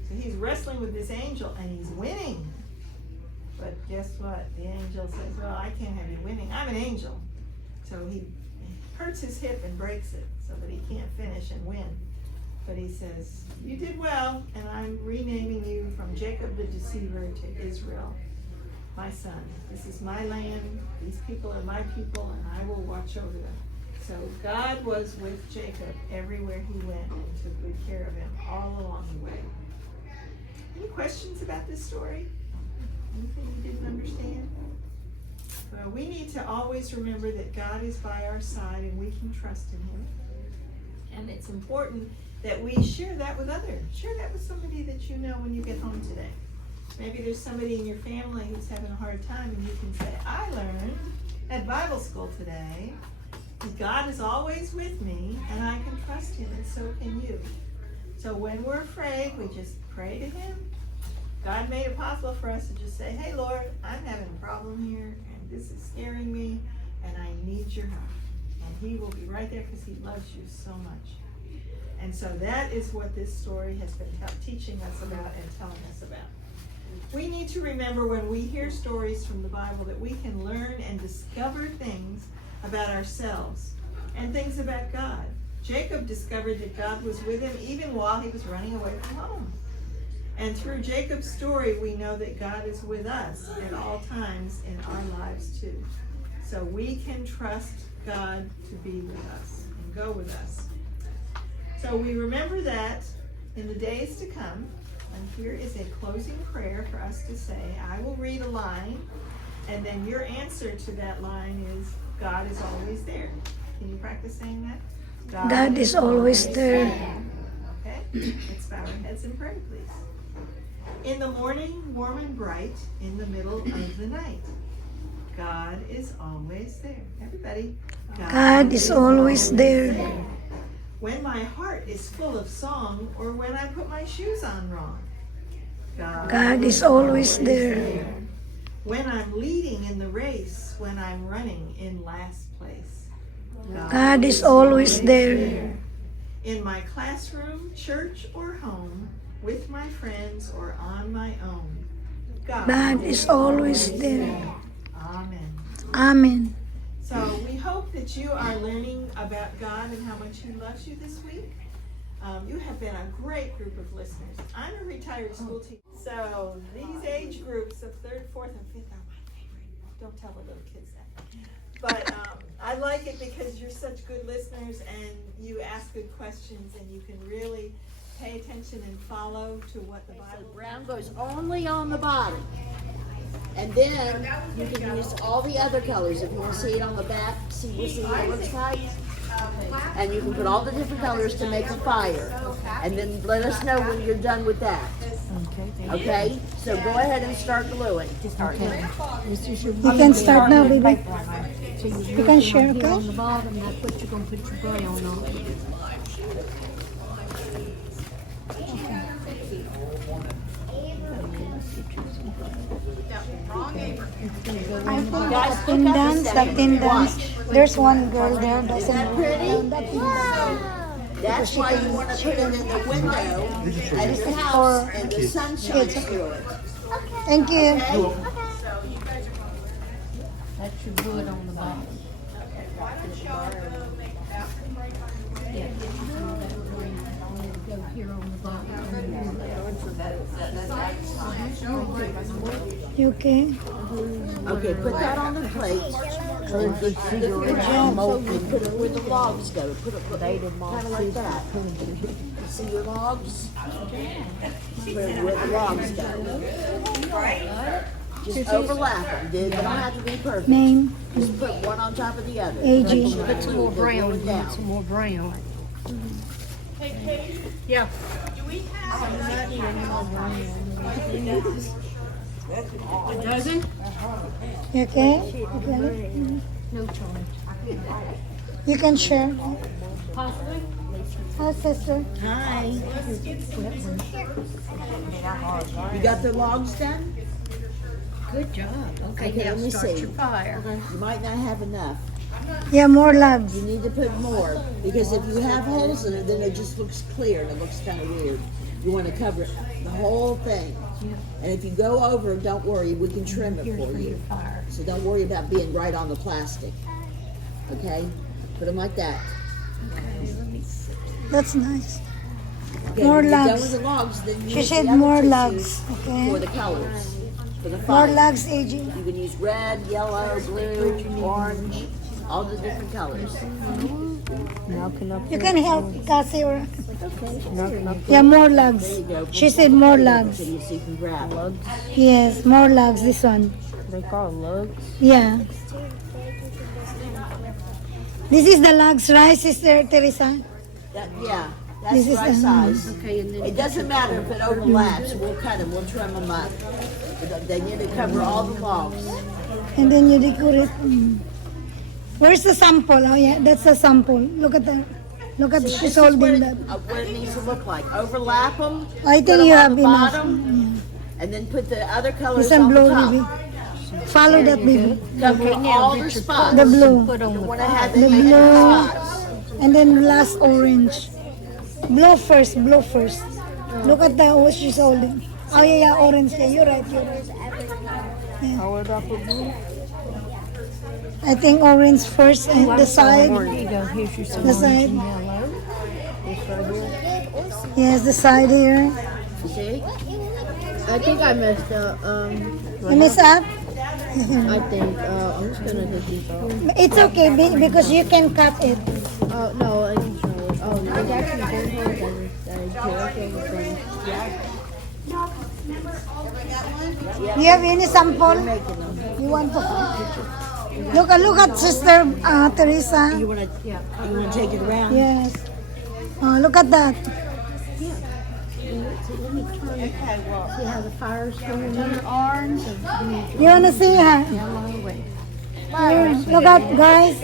So he's wrestling with this angel and he's winning. But guess what? The angel says, well, I can't have you winning. I'm an angel. So he hurts his hip and breaks it so that he can't finish and win. But he says, you did well, and I'm renaming you from Jacob the deceiver to Israel, my son. This is my land. These people are my people, and I will watch over them. So God was with Jacob everywhere he went and took good care of him all along the way. Any questions about this story? Anything you didn't understand? Well, we need to always remember that God is by our side and we can trust in him. And it's important that we share that with others. Share that with somebody that you know when you get home today. Maybe there's somebody in your family who's having a hard time and you can say, I learned at Bible school today that God is always with me and I can trust him, and so can you. So when we're afraid, we just pray to him. God made it possible for us to just say, hey Lord, I'm having a problem here and this is scaring me and I need your help. And he will be right there because he loves you so much. And so that is what this story has been teaching us about and telling us about. We need to remember when we hear stories from the Bible that we can learn and discover things about ourselves and things about God. Jacob discovered that God was with him even while he was running away from home. And through Jacob's story, we know that God is with us at all times in our lives too. So we can trust God to be with us and go with us. So we remember that in the days to come, and here is a closing prayer for us to say. I will read a line, and then your answer to that line is, God is always there. Can you practice saying that? God is always there. Okay, let's bow our heads and pray, please. In the morning, warm and bright, in the middle of the night, God is always there. Everybody. God is always there. When my heart is full of song, or when I put my shoes on wrong, God is always there. When I'm leading in the race, when I'm running in last place, God is always there. In my classroom, church, or home, with my friends or on my own, God is always there. Amen. Amen. So we hope that you are learning about God and how much He loves you this week. You have been a great group of listeners. I'm a retired school teacher. So these age groups of 3rd, 4th, and 5th are my favorite. Don't tell the little kids that. But I like it because you're such good listeners and you ask good questions and you can really pay attention and follow to what the Bible. Brown goes only on the bottom. And then you can use all the other colors if you want to see it on the back, see what it looks like. And you can put all the different colors to make a fire. And then let us know when you're done with that. Okay? So go ahead and start gluing. You can start now, baby. You can share, okay? On the bottom, that's what you're going to put your brown on. Tin dance, the tin dance. There's one girl there that's in Pretty? the tin dance. That's why you want to put it in the window at the house and the sun shines through it. Thank you. That's your wood on the bottom. Yeah. Go here on the bottom. You okay? Okay, put that on the plate. Good job. Put it where the logs go. Put it kind of like that. You see your logs? Where the logs go. Just overlap them. They don't have to be perfect. Name? Just put one on top of the other. AG. Put some more brown down. Some more brown. Hey, Kate, Yeah. do we have A dozen? You okay? Okay. No charge. You can share. Possibly? Hi, sister. Hi. You got the logs done? Good job. Okay, Okay, now let me start see. your fire. You might not have enough. Yeah, more logs. You need to put more, because if you have holes in it, then it just looks clear and it looks kind of weird. You want to cover the whole thing. And if you go over, don't worry, we can trim it for you. So don't worry about being right on the plastic. Okay? Put them like that. That's nice. Okay, More when you're done logs. with the logs, then you She use said the other more tissues logs, okay? for the colors. For the More fire. logs, AG. You can use red, yellow, blue, orange, all the different colors. You can help Cassie or... Yeah, more logs. There you go. She said more logs. So you can grab. Yes, more logs, this one. They call lugs. Yeah. This is the logs, right, Sister Teresa? Yeah, This that's is the right the- size. Okay, and then It doesn't matter if it overlaps, we'll cut them, we'll trim them up. But they need to cover all the logs. And then you decorate. Where's the sample? Oh yeah, that's the sample. Look at that. Look at See, she's this is what holding it, that. what it needs to look like. Overlap them, I put think them you on have the enough. bottom, and then put the other colors Some on the blue, top. baby. Follow that, baby. Cover all the spots. The blue. put on You the want to have The any blue. spots. And then last orange. Blue first, blue first. Look at that, what she's holding. Oh yeah, yeah, orange. Yeah, you're right, you're right. Yeah. How about the blue? I think orange first and the side. Here you go. Here's your some The orange side. and yellow. This right here. Yes, the side here. You see? I think I messed up. You miss up? I think I'm just gonna take these off. It's okay because you can cut it. Oh no, I didn't try it. Oh, it's actually very good. Do you have any sample? You want to? Look at Sister Teresa. You wanna take it around? Yes. Look at that. Okay, well, See how the fire's going in orange? You wanna see her? Yellow, wait. Here, look at guys.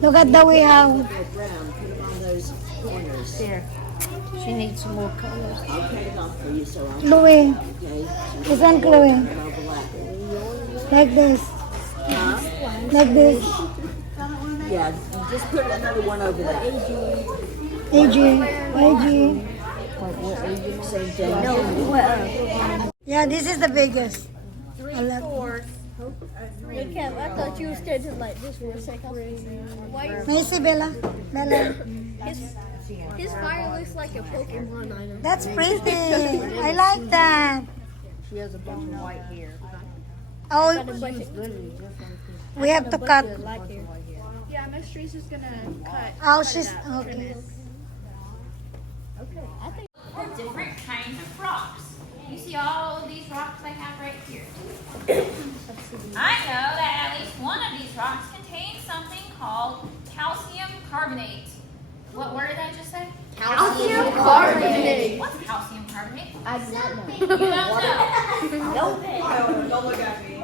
Look at the way how. brown, put it on those corners. There. She needs some more colors. I'll cut it off for you, so I'll, Chloe. okay? This one, Chloe. Overlap it. Like this. Like this. Yeah, just put another one over that. AG. AG. Same thing. Yeah, this is the biggest. 3/4. Look at, I thought you were standing like this for a second. Why? Nice, Bella. Bella. His fire looks like a Pokemon item. That's pretty. I like that. She has a bunch of white hair. Oh, we have to cut. Yeah, Miss Teresa's gonna cut. Oh, she's okay. Different kinds of rocks. You see all of these rocks I have right here. I know that at least one of these rocks contains something called calcium carbonate. What word did I just say? Calcium carbonate. What's calcium carbonate? I do not know. You don't know. Don't look at me.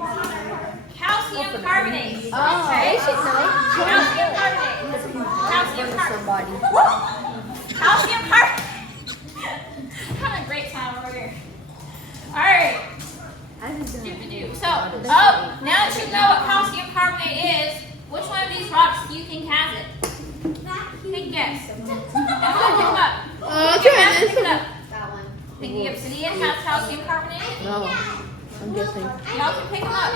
Calcium carbonate. Oh, they should know. Calcium carbonate. Calcium carbonate. Calcium carbonate. Having a great time over here. Alright. So, now that you know what calcium carbonate is, which one of these rocks do you think has it? Take a guess. Everyone pick them up. Pick it up. That one. Think the obsidian has calcium carbonate in it? No, I'm guessing. Y'all can pick them up.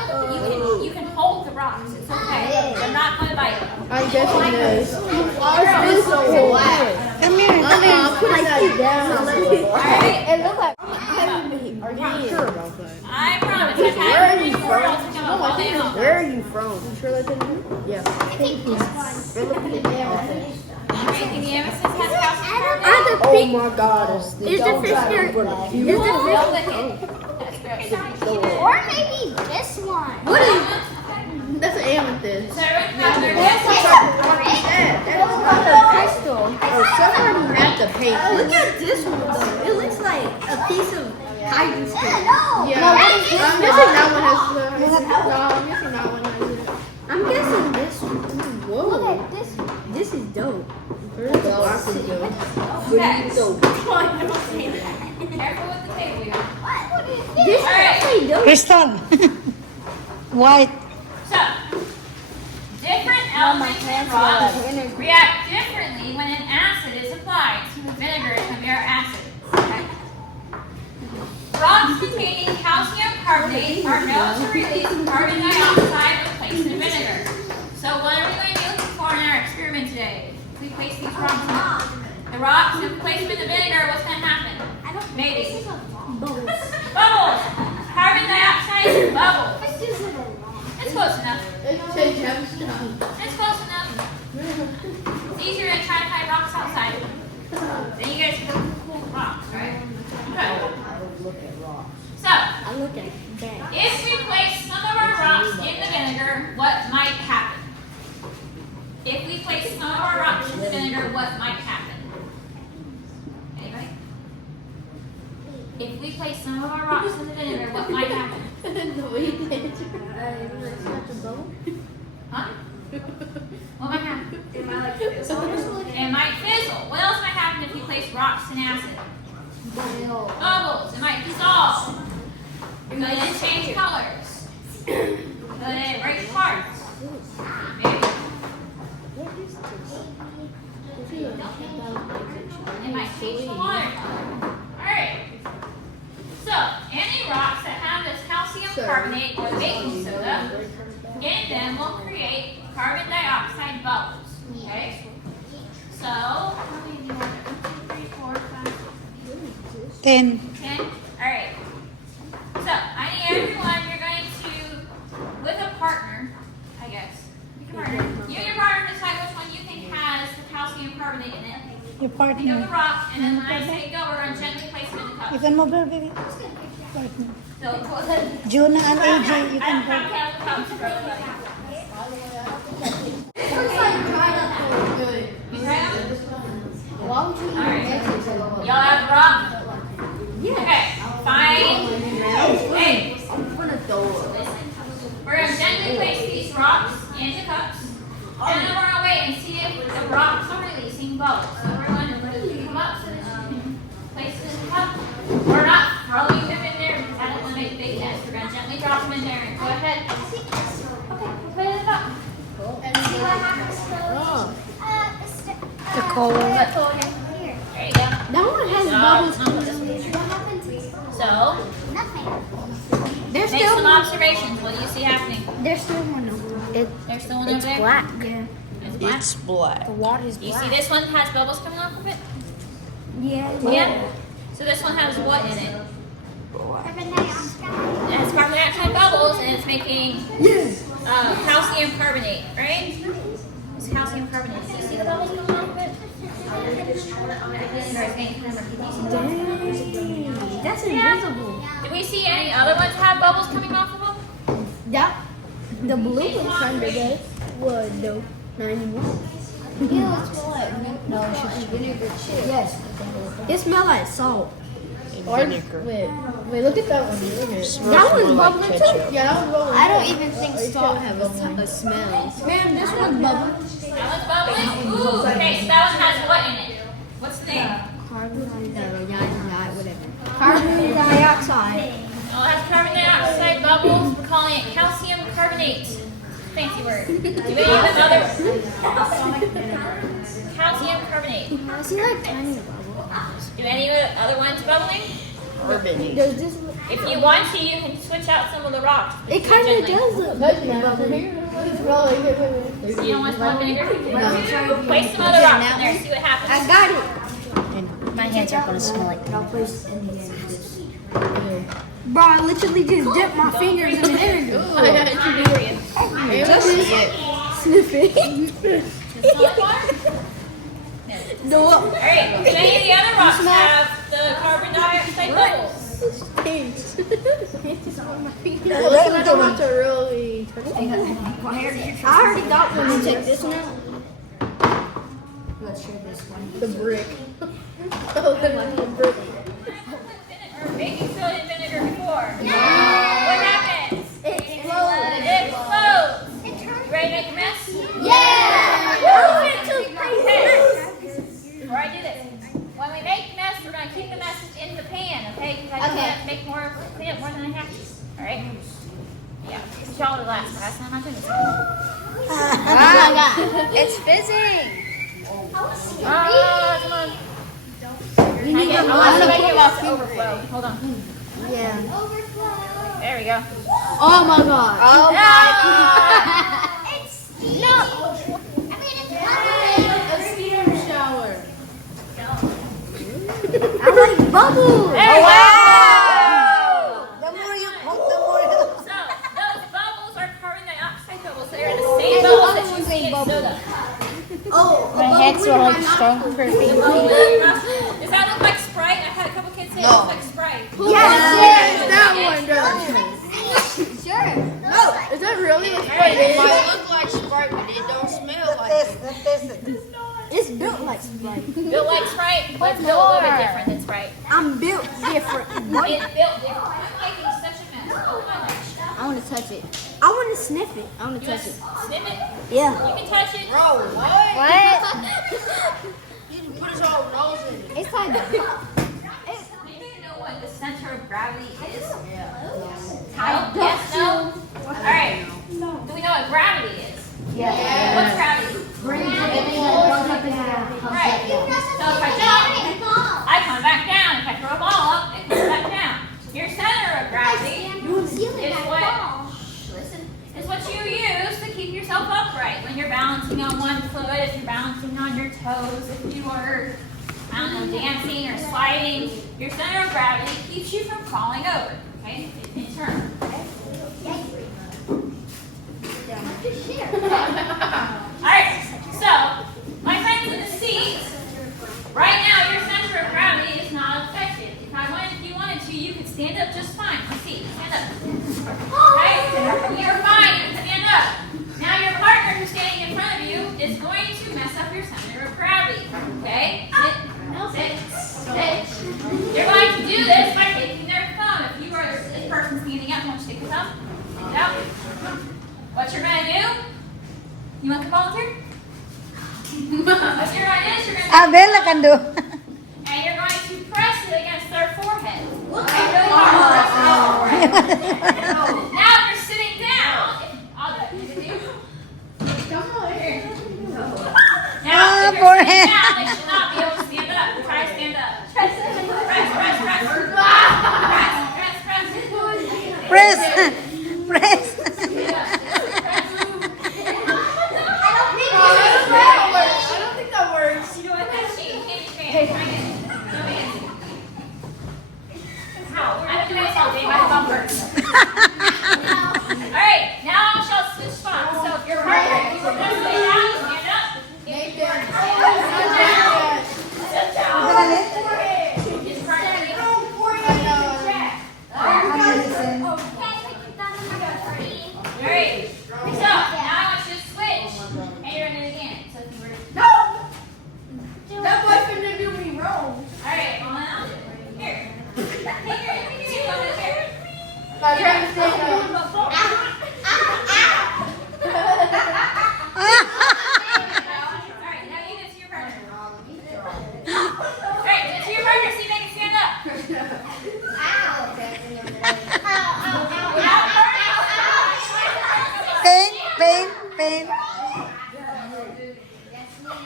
You can hold the rocks. It's okay. They're not going to bite. I'm guessing this. This so black. Come here. Come here. Put that down. Alright. It looks like. Are you sure about that? I promise. I've had three more y'all to come up all day long. Where are you from? Trinidad? Yeah. Philippines. You think the amethyst has calcium carbonate? Oh my God! Is the fish here? Don't lick it. That's gross. Or maybe this one. What is? That's an amethyst. So everyone have their guesses? That is not a crystal. Oh, somebody had to paint. Look at this one though. It looks like a piece of hydrogen. Yeah. I'm guessing that one has. No, I'm guessing that one has it. I'm guessing this one. Whoa. Look at this. This is dope. That's awesome, dope. Okay. Dope. Careful with the table here. This is actually dope. Crystal. White. So, different elements in rocks react differently when an acid is applied to vinegar and amino acid. Okay? Rocks containing calcium carbonate are known to release carbon dioxide when placed in vinegar. So what are we going to be looking for in our experiment today? If we place these rocks in the rocks and place them in the vinegar, what's going to happen? Maybe. Bubbles. Bubbles! Carbon dioxide bubbles. It's close enough. It's close enough. It's easier to try to find rocks outside. Then you guys can go cool rocks, right? Okay. So, I look at that. if we place some of our rocks in the vinegar, what might happen? If we place some of our rocks in the vinegar, what might happen? Anybody? If we place some of our rocks in the vinegar, what might happen? The way you did it. Not the bubble. Huh? What might happen? It might like fizzle. It might fizzle. What else might happen if you place rocks in acid? Bubbles. It might dissolve. Could it change colors? Could it break apart? Maybe. It might change the water color. Alright. So, any rocks that have this calcium carbonate or baking soda in them will create carbon dioxide bubbles. Okay? So, how many do you want? 1, 2, 3, 4, 5, 10. 10? Alright. So, I need everyone, you're going to, with a partner, I guess. Pick a partner. You and your partner decide which one you think has the calcium carbonate in it. Your Pick up the partner. rock, and then when I say go, we're going to gently place it in the cup. You can move your baby. Partner. So, Juna and AJ, you I can don't go. have cups for everybody. bubbles. So we're going to come up so that you can place it in the cup. We're not throwing them in there because I don't want to make a big mess. We're going to gently drop them in there and go ahead. Okay, put it in the cup. And see what happens. The cold one. There you go. That one has bubbles. So, There's make still some one. observations. What do you see happening? There's still one over there. There's still one over It's there? black. Yeah. It's black? It's black. The water is You black. see this one has bubbles coming off of it? Yeah. Yeah? So this one has what in it? It has carbon dioxide bubbles and it's making calcium carbonate, right? It's calcium carbonate. Do you see the bubbles coming off of it? Dang. That's invisible. Do we see any other ones have bubbles coming off of them? That the blue one's kind of good. What? No, not anymore. Yeah, it's what? No, it's just vinegar chip. Yes. It smells like salt. Wait, look at that one. Look at it. That one's bubbling too. Yeah, that one's bubbling. I don't even think salt has a smell. Man, this one's bubbling. That one's bubbling? Ooh, okay, so that one has what in it? What's the name? Carbon dioxide. Oh, it has carbon dioxide bubbles. We're calling it calcium carbonate. Fancy word. Do we have another calcium carbonate? I see like tiny bubbles. Do any other ones bubbling? Does this look? If you want to, you can switch out some of the rocks. It kind of does look bubbling. You don't want some vinegar? Place some other rocks in there, see what happens. I got it. My hands are gonna smell like I'll place it in the end. Bro, I literally just dipped my fingers in the vinegar. Sniff it. No. Alright, do any of the other rocks have the carbon dioxide bubbles? I already got one. You take this one out. Let's share this one. The brick. Or baking soda and vinegar before? No. What happens? It explodes. It explodes. You ready to make a mess? Yeah! Okay. Before I do this, when we make mess, we're going to keep the messes in the pan, okay? Because I can't make more, clean up more than I have to. Alright? Yeah, it's y'all to last. Last time I did this. It's fizzing. Come on. You need to I want to make it watch overflow. Hold on. Yeah. There we go. Oh my god. Oh my god. I like bubbles. There we go. The more you put, the more you... So, those bubbles are carbon dioxide bubbles. They're the same bubbles that you see in soda. My head's like strong for Does that look like Sprite? I've had a couple kids say it looks like Sprite. Yes, that one does. Sure. No, is that really what Sprite is? It might look like Sprite, but it don't smell like it. It's built like Sprite. Built like Sprite, but it's built a little bit different than Sprite. I'm built different. It's built different. I'm making such a mess. Oh my gosh. I want to touch it. I want to sniff it. I want to You touch it. Sniff it? Yeah. You can touch it. Bro, what? What? You just put his whole nose in it. It's like Do you know what the center of gravity is? Kyle? Yes? No? Alright. Do we know what gravity is? Yeah. What's gravity? Brings everything that goes up and down. Right. So if I jump, I come back down. If I throw a ball up, it comes back down. Your center of gravity is what you use to keep yourself upright when you're balancing on one foot, if you're balancing on your toes, if you are, I don't know, dancing or sliding. Your center of gravity keeps you from falling over. Okay? In turn. Okay? Alright, so my friends in the seats, right now your center of gravity is not affected. If you wanted to, you could stand up just fine. Let's see, stand up. Okay? You're fine, you can stand up. Now your partner who's standing in front of you is going to mess up your center of gravity. Okay? Sit. You're going to do this by taking their thumb. If you are this person standing up, why don't you take your thumb? Take it out. What you're going to do? You want to volunteer? What you're going to do is you're going to Bella can do. And you're going to press it against their forehead. Okay, really hard. Now if you're sitting down, I'll let you do. Come on. Here. Now if you're forehead. sitting down, they should not be able to stand up. Try to stand up. Press, press, press. Press, press, press. Press. Alright, now I shall switch spots. So if you're partner, you will press way down, stand up. If you are sit down. His partner, Alright, so now I want you to switch. And you're gonna do it again. So if you were That boy's gonna do me wrong. Alright, well now, here. Take your here. My friend said, Alright, now you get to your partner. Alright, get to your partner, see if they can stand up. Pain.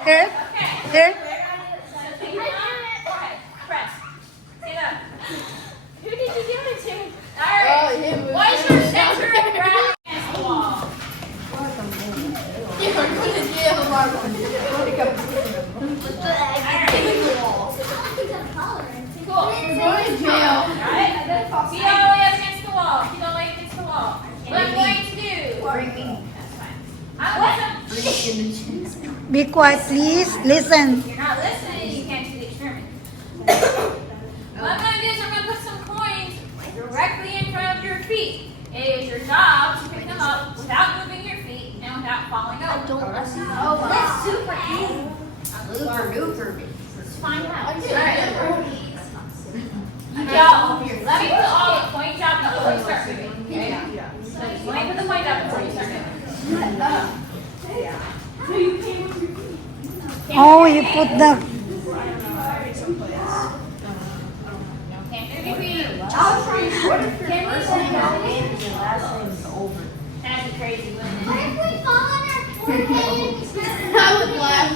Here. Here. Press. Stand up. who did you give it to? Alright. What is your center of gravity against the wall? You're going to jail, Marco. Cool. You're going to jail. Alright. Feet all the way up against the wall. Feet all the way against the wall. What I'm going to do. That's fine. I'm going to. Be quiet, please. Listen. If you're not listening, you can't do the experiment. What I'm going to do is I'm going to put some coins directly in front of your feet. It is your job to pick them up without moving your feet and without falling over. Don't listen. Oh, that's super easy. Looper. Let's find out. Alright. Yo, let me put all the coins out before you start moving. Okay? Let me put the coins out before you start moving. Oh, you put the. Can't move your feet. That'd be crazy, wouldn't it? What if we fall on our forehead? I would laugh.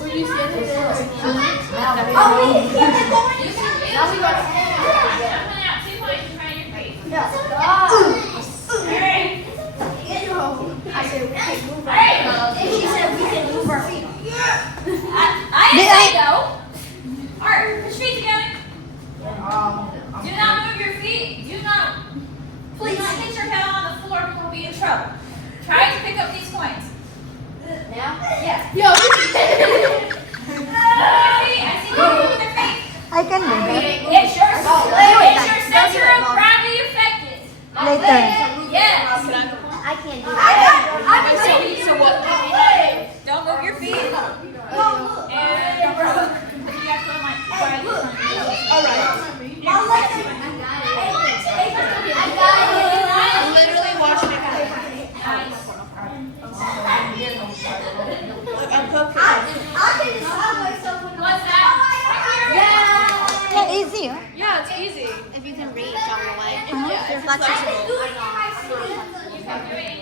Would you say that? Oh, we hit the corner. Now we got I'm putting out 2 points in front of your face. Alright. I said we can move our Alright. feet. And she said we can move our feet. I didn't say no. Alright, put your feet together. Do not move your feet. Do not hit your head on the floor. People will be in trouble. Try to pick up these coins. Now? Yeah. Yo, Move your feet. I see you moving their feet. I can do that. It's your center of gravity affected. Later. Yes. I can't do So what? Don't move your feet. And you have to like try this one. I got it. Literally watching it happen. Nice. I'm cooking. What's that? Yeah, easy. Huh? Yeah, it's easy. If you can reach all the way. Yeah, That's flexible. You can do it